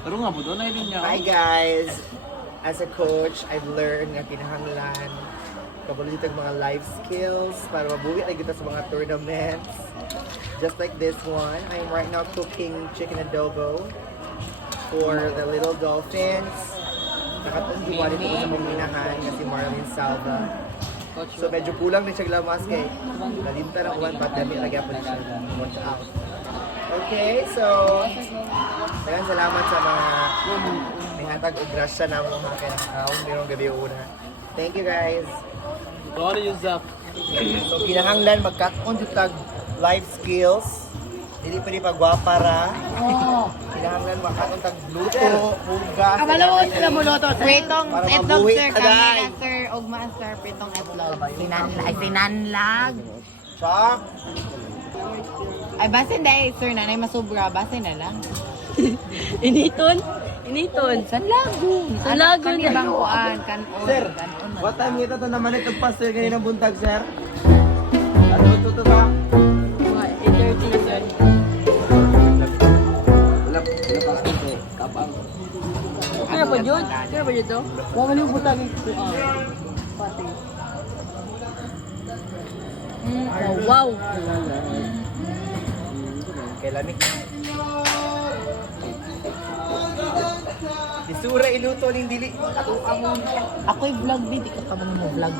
Pero nga po, doon ay din niya. Hi guys! As a coach, I've learned na kinahanglan kabalutang mga life skills para mabuhi na kita sa mga tournaments. Just like this one, I'm right now cooking chicken adobo for the little dolphins. Nakatungguan ito sa paminahan na si Marlene Salva. So medyo kulang din siya glamas kay nalimta na uwan but dami lagi po siya. Watch out. Okay, so daghang salamat sa mga nihatag og grasya na mo ha kay nakahawong dirong gabi una. Thank you guys. Doon yung Zap. So kinahanglan magkakaon jud tag life skills. Dili pa rin pagwapara. Kinahanglan makakaon tag luto, hugas. Kabalo sila mo loto. Pritong Para itlog mabuhi sir ka, kami day. na sir og master pritong itlog. Sinanlag. Chak. Ay basin dai sir nanay masubra basin na lang. Initon? Sanlago. Sanlago Kani na. bang kuan kanon. Sir, kanon man what time lang. kita to naman itong pastor kaninang buntag, sir? Ano ito ka? Mga 8:30 sir. Wala pa ito. Kapang. Kaya ba yun? Kaya ba yun to? Huwag mo yung butang ito. Pati. Oh, wow! Kay lamig. Isura iluto ning dili. Ako'y vlog di ka pa man mo vlog.